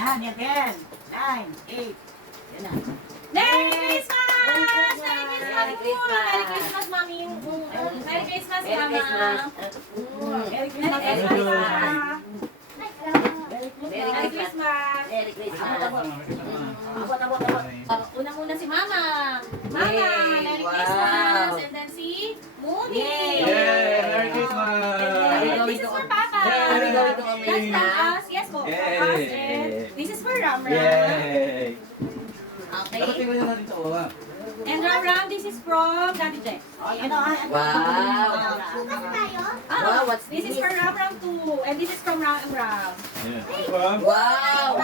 Yan, again. 9, 8. Yan na. Merry Christmas! Merry Christmas! Merry Merry Christmas! Christmas, Mami! Merry Christmas, Merry Mama! Christmas! Merry Merry Christmas. Christmas, Mama! Merry Merry Christmas. Christmas! Merry Christmas! Unang-una si Mama! Mama! Yay! Merry Wow! Christmas! And then si Moody! Yay! Merry And Christmas! then this is for Papa! Are we going to That's America? from us. Yes po. From Yay! us. And this is for Ram Ram. Yay! Okay. Dapat tingnan nyo natin ito. And Ram Ram, this is from Daddy Jack. Ano, ano? Wow! Wow, what's This is this? for Ram Ram too. And this is from Ram Ram. Wow!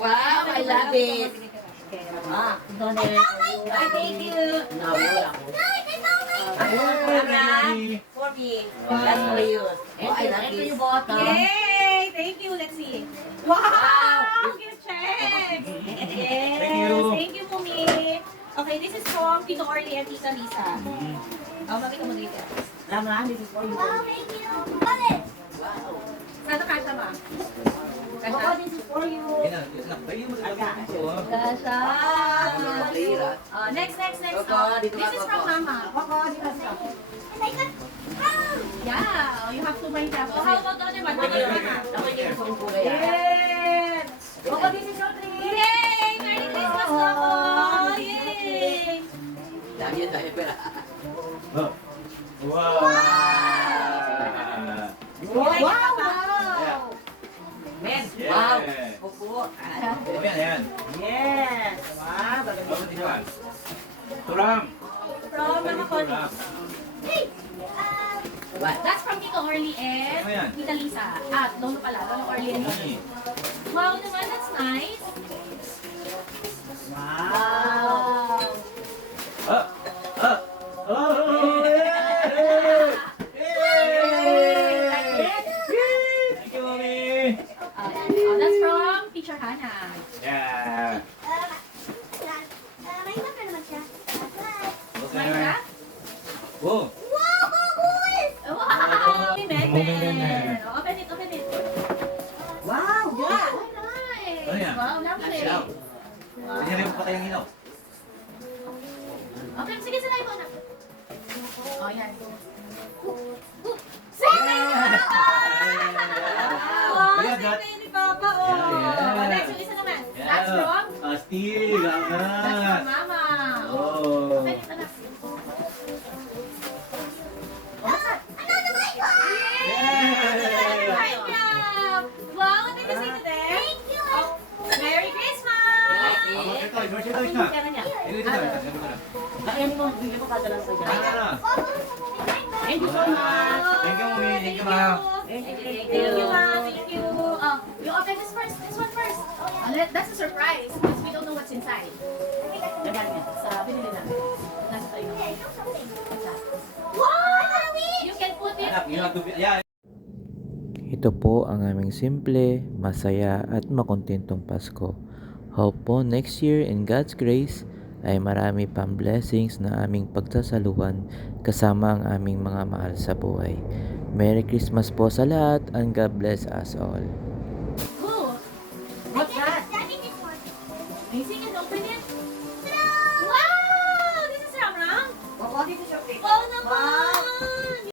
Wow, I love it! Ah, Ay, thank you. No, wala ko. For me. That's for you. Oh, I love it. Yay! Thank you. Let's see. Wow! Gift check! Yes! Thank you. Thank you, Mumi. Okay, this is from Tito Orly and Tita Lisa. Oh, mami ka mag-dito. Ram, this is for you. Sana kasha, ma. Papa, Kasha? this is for you. Pwede mo talaga ito. Kasha. Next. Opo, dito This is ako. from Mama. Papa, this is for you. Yeah, you have to buy that. Oh, how about the other one? Ako yung sa kulay. Yes! Papa, this is your treat. Yay! Merry Christmas na po! Yay! Dami pera. Wow! Wow! Men! Wow! Yeah. Opo. Ayan. Yes! Wow, Dapat ito ba? Turam! From Mama Connie. What? That's from Tito Orly Ano yan? and Tita Lisa. Lolo pala. Lolo Orly and Lolo. Wow naman, that's nice. Wow! Ah! Ah! Oh! Yay! Thank you, Mommy! That's from Teacher Hannah. Yeah! Minecraft? Whoa! Wow! Moving Bebe! Open it. Wow! Yeah! Oh, nice! Ano yan? Wow, lovely. Ilaw. Pwede rin mo patay ang ilaw. Okay, sige, sila ito na. Oh, yan. Sige! Wow, Kaya that- sige ni Papa, oh. Yeah. Next, yung isa naman. That's from? Steel! That's from Angat! Mama. Oh! Okay, ito na. Yeah! Wow, what did you say to them? Thank you. Merry Christmas! Ito, ito na. Pera niya. Ito na. Lakayan mo, bigyan mo kada lang sa dyan. Thank Thank you so much. Thank you, Mommy. Thank you, Ma. Thank you, Ma. Thank you. You open this first. This one first. That's a surprise because we don't know what's inside. Lagyan niya. Sa binili namin. Nasa tayo. Wow! You can put it. Anak, you have to be... Yeah. Ito po ang aming simple, masaya at makontentong Pasko. Hope po next year in God's grace ay marami pang blessings na aming pagsasaluhan kasama ang aming mga mahal sa buhay. Merry Christmas po sa lahat and God bless us all.